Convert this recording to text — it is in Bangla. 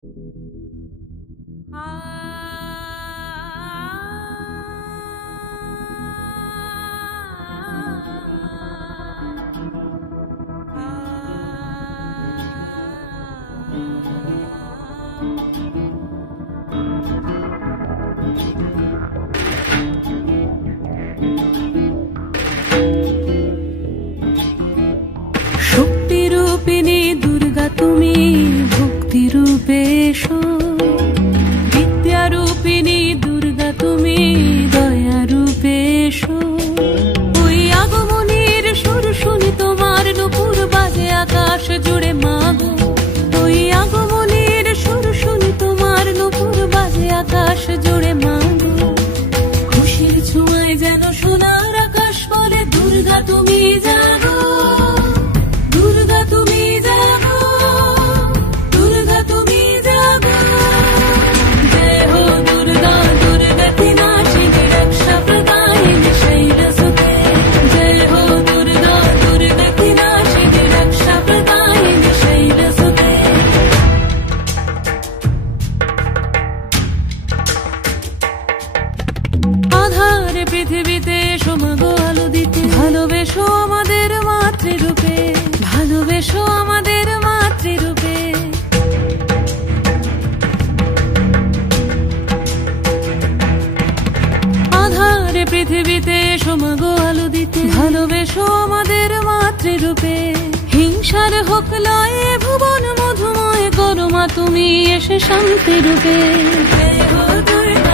শক্তি রূপিণী দুর্গা তুমি ভক্তি রূপে এসো, বিদ্যা রূপিণী দুর্গা তুমি দয়া রূপে এসো। ওই আগমনের সুর শুনি তোমার নুপুর বাজে আকাশ জুড়ে মাগো, ওই আগমনের সুর শুনি তোমার নুপুর বাজে আকাশ জুড়ে মাগো। খুশির ছোঁয়ায় যেন সোনার আকাশ বলে দুর্গা তুমি জাগো, দুর্গা তুমি জাগো, দুর্গা তুমি জাগো। জয় হো দুর্গা দুর্গতি নাশিনী রক্ষা প্রদায়িনী শৈলসুতে, জয় হো দুর্গা দুর্গতি নাশিনী রক্ষা প্রদায়িনী শৈলসুতে। আধার পৃথিবীতে এসো মাগো আলো দিতে, ভালোবেসো আমাদের মাতৃরূপে, ভালোবেসো আমাদের মাতৃরূপে। আধার পৃথিবীতে এসো মাগো আলো দিতে, ভালোবেসো আমাদের মাতৃরূপে। হিংসার হোক লয়ে ভুবন মধুময় করো মা তুমি এসে শান্তি রূপে। জয় হো দুর্গা